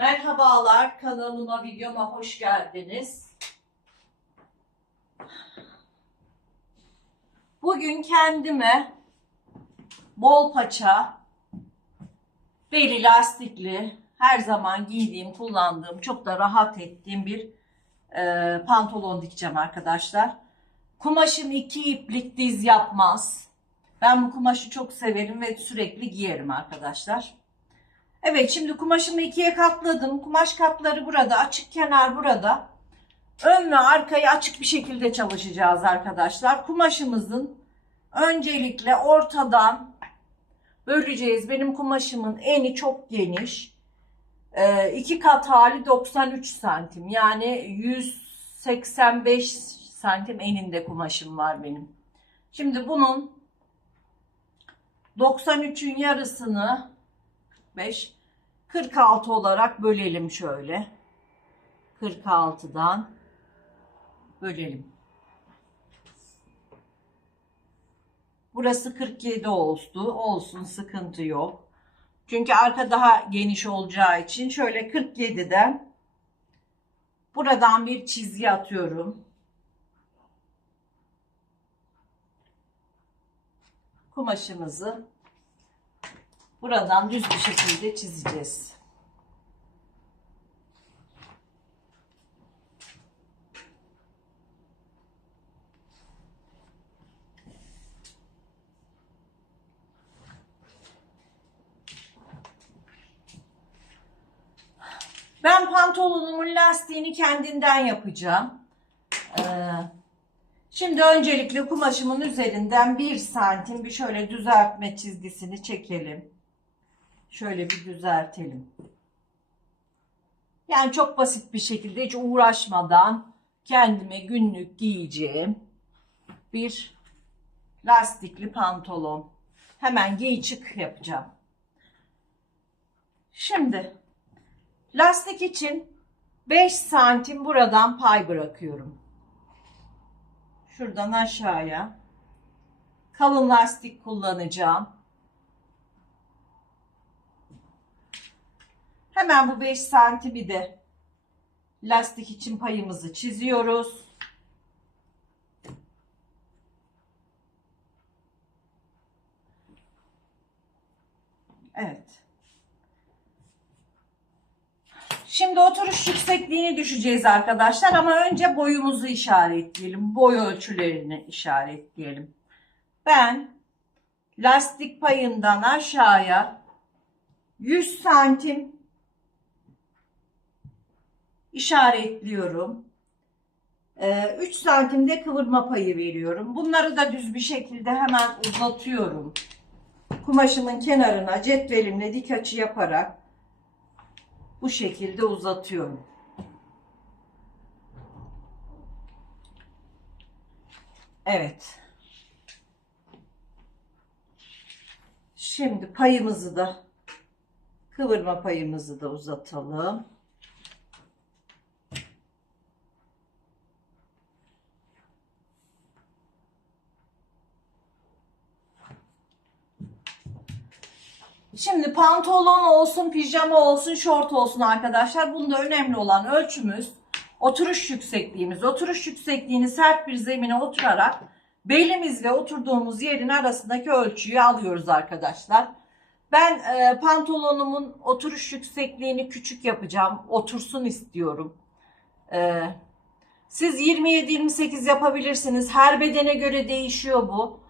Merhabalar kanalıma videoma hoş geldiniz. Bugün kendime bol paça, beli lastikli, her zaman giydiğim, kullandığım, çok da rahat ettiğim bir e, pantolon dikeceğim arkadaşlar. Kumaşım iki iplik diz yapmaz. Ben bu kumaşı çok severim ve sürekli giyerim arkadaşlar. Evet şimdi kumaşımı ikiye katladım. Kumaş katları burada. Açık kenar burada. Ön ve arkayı açık bir şekilde çalışacağız arkadaşlar. Kumaşımızın öncelikle ortadan böleceğiz. Benim kumaşımın eni çok geniş. Ee, iki kat hali 93 santim. Yani 185 santim eninde kumaşım var benim. Şimdi bunun 93'ün yarısını 5 46 olarak bölelim şöyle. 46'dan bölelim. Burası 47 oldu. Olsun sıkıntı yok. Çünkü arka daha geniş olacağı için şöyle 47'den buradan bir çizgi atıyorum. Kumaşımızı buradan düz bir şekilde çizeceğiz. Ben pantolonumun lastiğini kendinden yapacağım. Ee, şimdi öncelikle kumaşımın üzerinden bir santim bir şöyle düzeltme çizgisini çekelim. Şöyle bir düzeltelim. Yani çok basit bir şekilde hiç uğraşmadan kendime günlük giyeceğim bir lastikli pantolon. Hemen giy çık yapacağım. Şimdi lastik için 5 santim buradan pay bırakıyorum. Şuradan aşağıya kalın lastik kullanacağım. Hemen bu 5 santimi de lastik için payımızı çiziyoruz. Evet. Şimdi oturuş yüksekliğini düşeceğiz arkadaşlar ama önce boyumuzu işaretleyelim. Boy ölçülerini işaretleyelim. Ben lastik payından aşağıya 100 santim işaretliyorum. 3 santimde kıvırma payı veriyorum. Bunları da düz bir şekilde hemen uzatıyorum. Kumaşımın kenarına cetvelimle dik açı yaparak bu şekilde uzatıyorum. Evet. Şimdi payımızı da kıvırma payımızı da uzatalım. Şimdi pantolon olsun, pijama olsun, şort olsun arkadaşlar. Bunda önemli olan ölçümüz oturuş yüksekliğimiz. Oturuş yüksekliğini sert bir zemine oturarak belimiz ve oturduğumuz yerin arasındaki ölçüyü alıyoruz arkadaşlar. Ben e, pantolonumun oturuş yüksekliğini küçük yapacağım. Otursun istiyorum. E, siz 27-28 yapabilirsiniz. Her bedene göre değişiyor bu.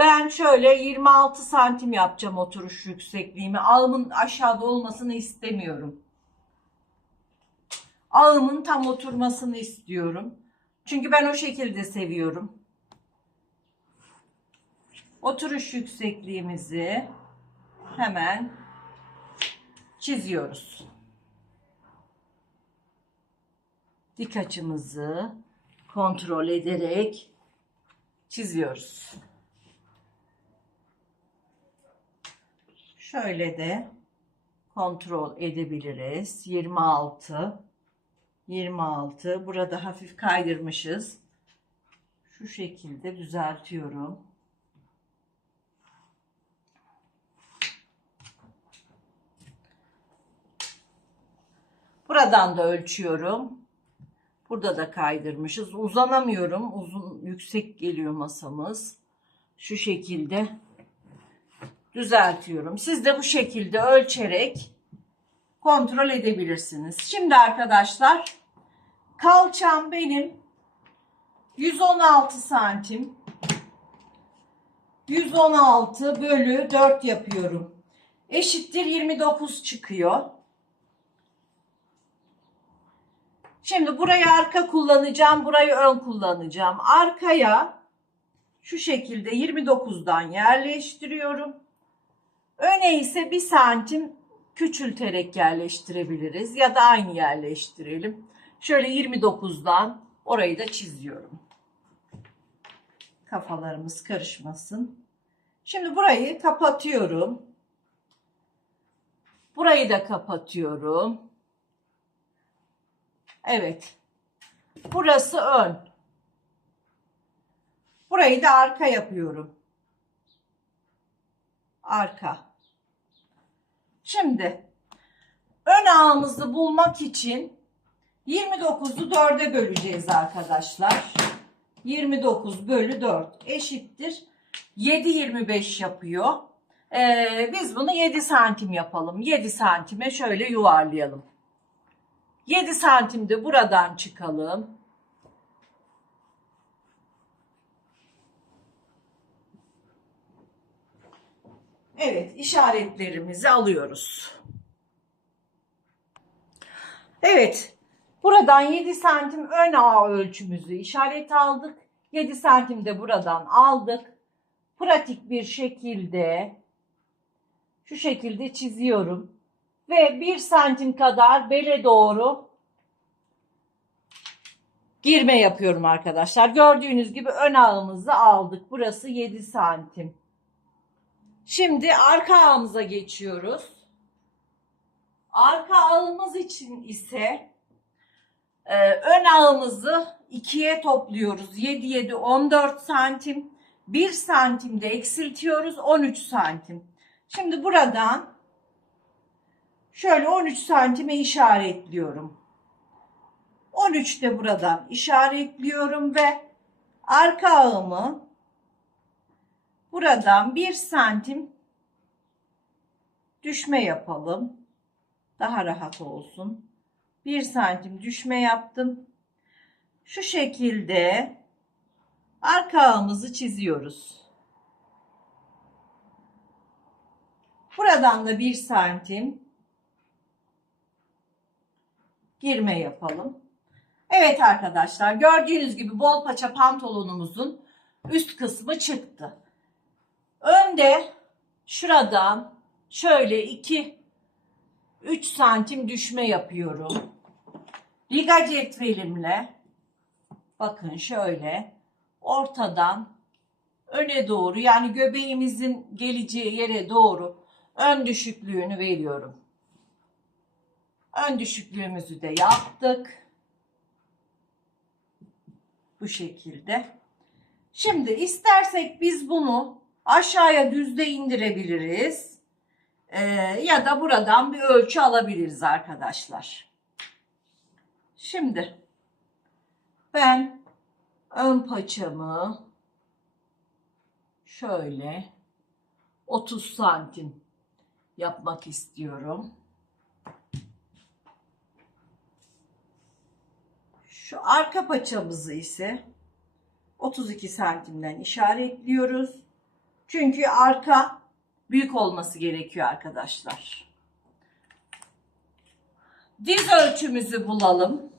Ben şöyle 26 santim yapacağım oturuş yüksekliğimi. Ağımın aşağıda olmasını istemiyorum. Ağımın tam oturmasını istiyorum. Çünkü ben o şekilde seviyorum. Oturuş yüksekliğimizi hemen çiziyoruz. Dik açımızı kontrol ederek çiziyoruz. Şöyle de kontrol edebiliriz. 26 26 burada hafif kaydırmışız. Şu şekilde düzeltiyorum. Buradan da ölçüyorum. Burada da kaydırmışız. Uzanamıyorum. Uzun yüksek geliyor masamız. Şu şekilde düzeltiyorum. Siz de bu şekilde ölçerek kontrol edebilirsiniz. Şimdi arkadaşlar kalçam benim 116 santim. 116 bölü 4 yapıyorum. Eşittir 29 çıkıyor. Şimdi burayı arka kullanacağım, burayı ön kullanacağım. Arkaya şu şekilde 29'dan yerleştiriyorum. Öne ise bir santim küçülterek yerleştirebiliriz ya da aynı yerleştirelim. Şöyle 29'dan orayı da çiziyorum. Kafalarımız karışmasın. Şimdi burayı kapatıyorum. Burayı da kapatıyorum. Evet. Burası ön. Burayı da arka yapıyorum. Arka. Şimdi ön ağımızı bulmak için 29'u 4'e böleceğiz arkadaşlar. 29 bölü 4 eşittir. 7-25 yapıyor. Ee, biz bunu 7 santim yapalım. 7 santime şöyle yuvarlayalım. 7 santimde buradan çıkalım. Evet, işaretlerimizi alıyoruz. Evet, buradan 7 santim ön ağ ölçümüzü işaret aldık. 7 santim de buradan aldık. Pratik bir şekilde şu şekilde çiziyorum. Ve 1 santim kadar bele doğru girme yapıyorum arkadaşlar. Gördüğünüz gibi ön ağımızı aldık. Burası 7 santim. Şimdi arka ağımıza geçiyoruz. Arka ağımız için ise e, ön ağımızı ikiye topluyoruz. 7 7 14 santim. 1 santimde eksiltiyoruz 13 santim. Şimdi buradan şöyle 13 santime işaretliyorum. 13 de buradan işaretliyorum ve arka ağımı buradan 1 santim düşme yapalım. Daha rahat olsun. 1 santim düşme yaptım. Şu şekilde arka ağımızı çiziyoruz. Buradan da 1 santim girme yapalım. Evet arkadaşlar gördüğünüz gibi bol paça pantolonumuzun üst kısmı çıktı. Önde şuradan şöyle 2 3 santim düşme yapıyorum. Liga cetvelimle bakın şöyle ortadan öne doğru yani göbeğimizin geleceği yere doğru ön düşüklüğünü veriyorum. Ön düşüklüğümüzü de yaptık. Bu şekilde. Şimdi istersek biz bunu aşağıya düzde indirebiliriz. Ee, ya da buradan bir ölçü alabiliriz arkadaşlar. Şimdi ben ön paçamı şöyle 30 santim yapmak istiyorum. Şu arka paçamızı ise 32 santimden işaretliyoruz. Çünkü arka büyük olması gerekiyor arkadaşlar. Diz ölçümüzü bulalım.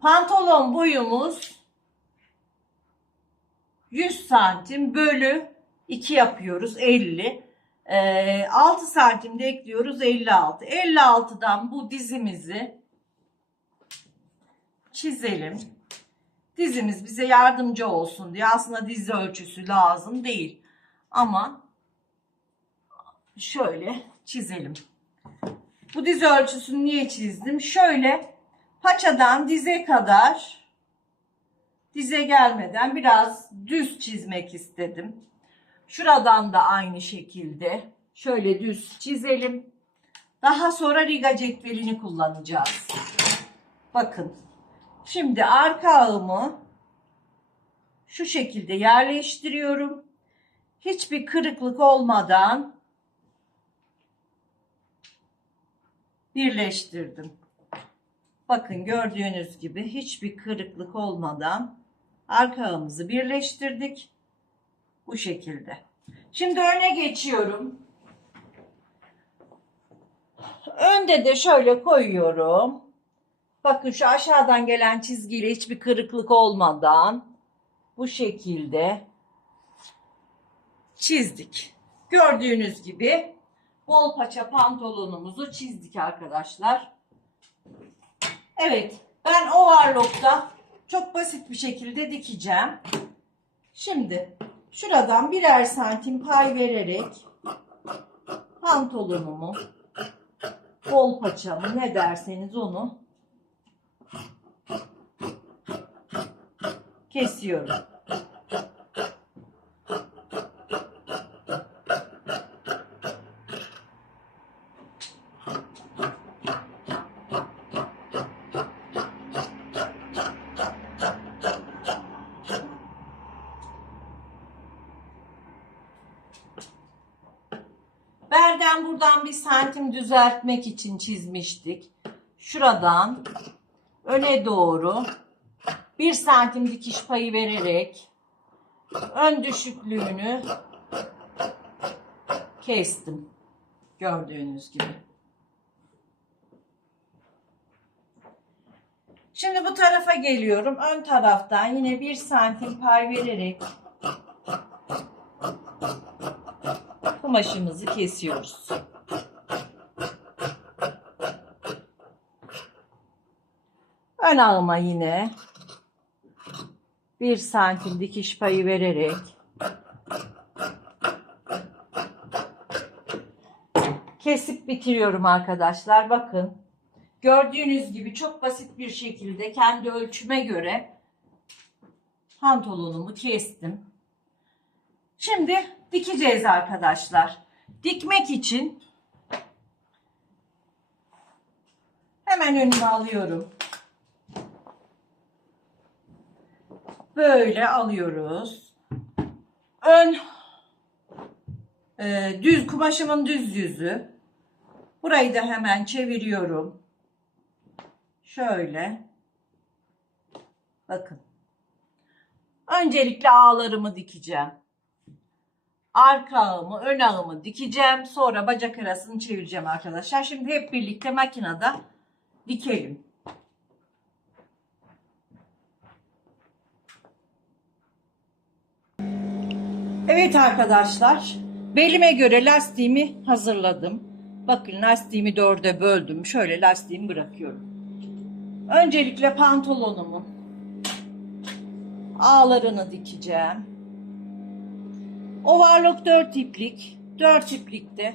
Pantolon boyumuz 100 santim bölü 2 yapıyoruz 50. Ee, 6 santimde ekliyoruz 56. 56'dan bu dizimizi çizelim. Dizimiz bize yardımcı olsun diye aslında diz ölçüsü lazım değil. Ama şöyle çizelim. Bu diz ölçüsünü niye çizdim? Şöyle paçadan dize kadar dize gelmeden biraz düz çizmek istedim. Şuradan da aynı şekilde şöyle düz çizelim. Daha sonra riga cetvelini kullanacağız. Bakın. Şimdi arka ağımı şu şekilde yerleştiriyorum. Hiçbir kırıklık olmadan birleştirdim. Bakın gördüğünüz gibi hiçbir kırıklık olmadan arka ağımızı birleştirdik. Bu şekilde. Şimdi öne geçiyorum. Önde de şöyle koyuyorum. Bakın şu aşağıdan gelen çizgiyle hiçbir kırıklık olmadan bu şekilde çizdik. Gördüğünüz gibi bol paça pantolonumuzu çizdik arkadaşlar. Evet ben overlock'ta çok basit bir şekilde dikeceğim. Şimdi şuradan birer santim pay vererek pantolonumu bol paçamı ne derseniz onu kesiyorum. Berden buradan bir santim düzeltmek için çizmiştik. Şuradan öne doğru bir santim dikiş payı vererek ön düşüklüğünü kestim. Gördüğünüz gibi. Şimdi bu tarafa geliyorum. Ön taraftan yine bir santim pay vererek kumaşımızı kesiyoruz. Ön ağıma yine bir santim dikiş payı vererek kesip bitiriyorum arkadaşlar. Bakın gördüğünüz gibi çok basit bir şekilde kendi ölçüme göre pantolonumu kestim. Şimdi dikeceğiz arkadaşlar. Dikmek için hemen önüme alıyorum. Böyle alıyoruz. Ön e, düz kumaşımın düz yüzü. Burayı da hemen çeviriyorum. Şöyle. Bakın. Öncelikle ağlarımı dikeceğim. Arka ağımı, ön ağımı dikeceğim. Sonra bacak arasını çevireceğim arkadaşlar. Şimdi hep birlikte makinede dikelim. Evet arkadaşlar. Belime göre lastiğimi hazırladım. Bakın lastiğimi dörde böldüm. Şöyle lastiğimi bırakıyorum. Öncelikle pantolonumu ağlarını dikeceğim. Overlock 4 iplik. 4 iplikte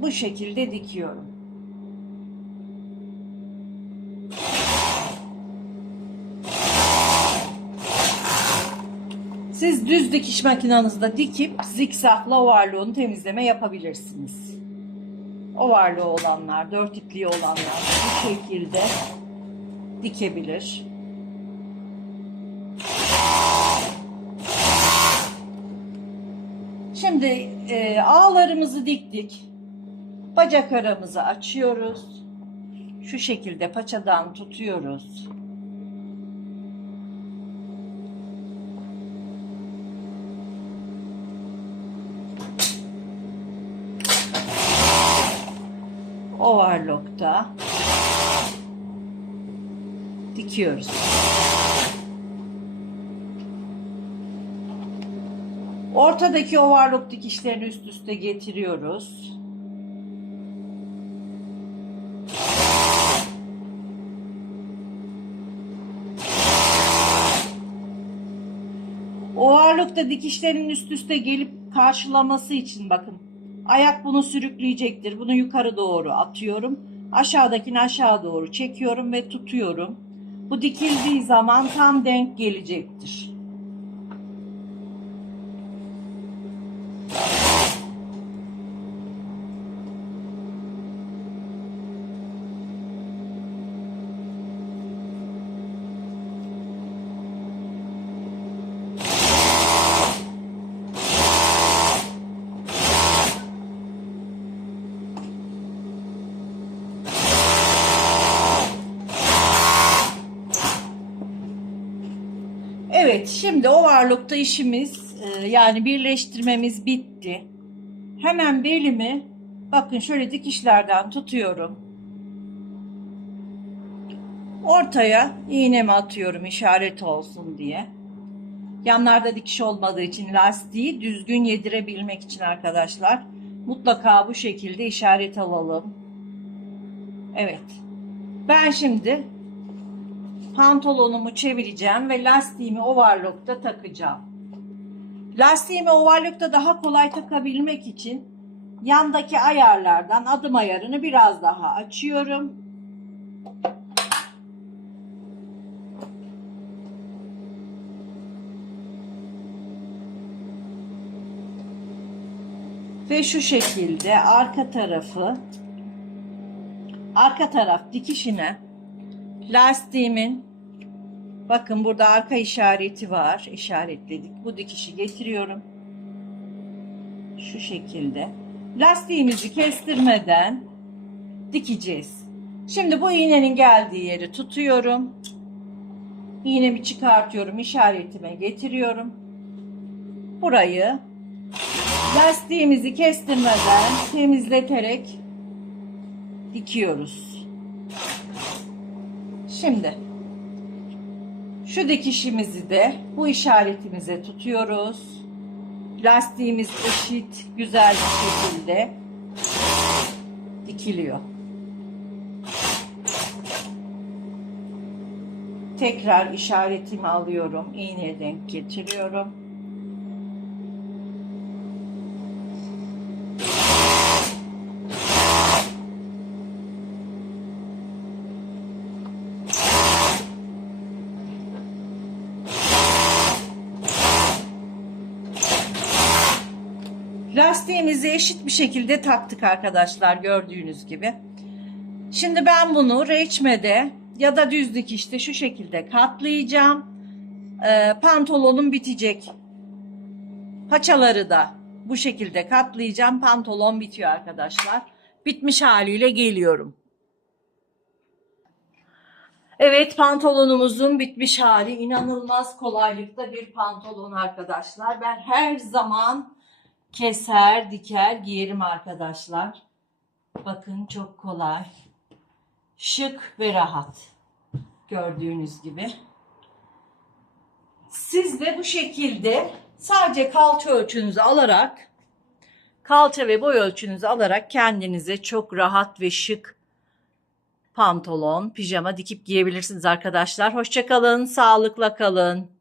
bu şekilde dikiyorum. Siz düz dikiş makinenizde dikip zikzakla overlock'un temizleme yapabilirsiniz. Overlock olanlar, dört ipliği olanlar bu şekilde dikebilir. Şimdi e, ağlarımızı diktik. Bacak aramızı açıyoruz. Şu şekilde paçadan tutuyoruz. Overlock'ta dikiyoruz. Ortadaki overlock dikişlerini üst üste getiriyoruz. Overlock'ta dikişlerin üst üste gelip karşılaması için bakın. Ayak bunu sürükleyecektir. Bunu yukarı doğru atıyorum. Aşağıdakini aşağı doğru çekiyorum ve tutuyorum. Bu dikildiği zaman tam denk gelecektir. Şimdi overlock'ta işimiz e, yani birleştirmemiz bitti. Hemen belimi bakın şöyle dikişlerden tutuyorum. Ortaya iğnemi atıyorum işaret olsun diye. Yanlarda dikiş olmadığı için lastiği düzgün yedirebilmek için arkadaşlar mutlaka bu şekilde işaret alalım. Evet. Ben şimdi pantolonumu çevireceğim ve lastiğimi overlock'ta takacağım. Lastiğimi overlock'ta daha kolay takabilmek için yandaki ayarlardan adım ayarını biraz daha açıyorum. Ve şu şekilde arka tarafı arka taraf dikişine lastiğimin bakın burada arka işareti var. İşaretledik. Bu dikişi getiriyorum. Şu şekilde. Lastiğimizi kestirmeden dikeceğiz. Şimdi bu iğnenin geldiği yeri tutuyorum. İğnemi çıkartıyorum. İşaretime getiriyorum. Burayı lastiğimizi kestirmeden temizleterek dikiyoruz. Şimdi şu dikişimizi de bu işaretimize tutuyoruz. Lastiğimiz eşit, güzel bir şekilde dikiliyor. Tekrar işaretimi alıyorum. iğneye denk getiriyorum. Lastiğimizi eşit bir şekilde taktık arkadaşlar gördüğünüz gibi. Şimdi ben bunu reçmede ya da düz dikişte şu şekilde katlayacağım. Ee, pantolonum bitecek. Paçaları da bu şekilde katlayacağım. Pantolon bitiyor arkadaşlar. Bitmiş haliyle geliyorum. Evet pantolonumuzun bitmiş hali inanılmaz kolaylıkta bir pantolon arkadaşlar. Ben her zaman keser, diker giyerim arkadaşlar. Bakın çok kolay. Şık ve rahat. Gördüğünüz gibi. Siz de bu şekilde sadece kalça ölçünüzü alarak kalça ve boy ölçünüzü alarak kendinize çok rahat ve şık pantolon, pijama dikip giyebilirsiniz arkadaşlar. Hoşçakalın, sağlıkla kalın.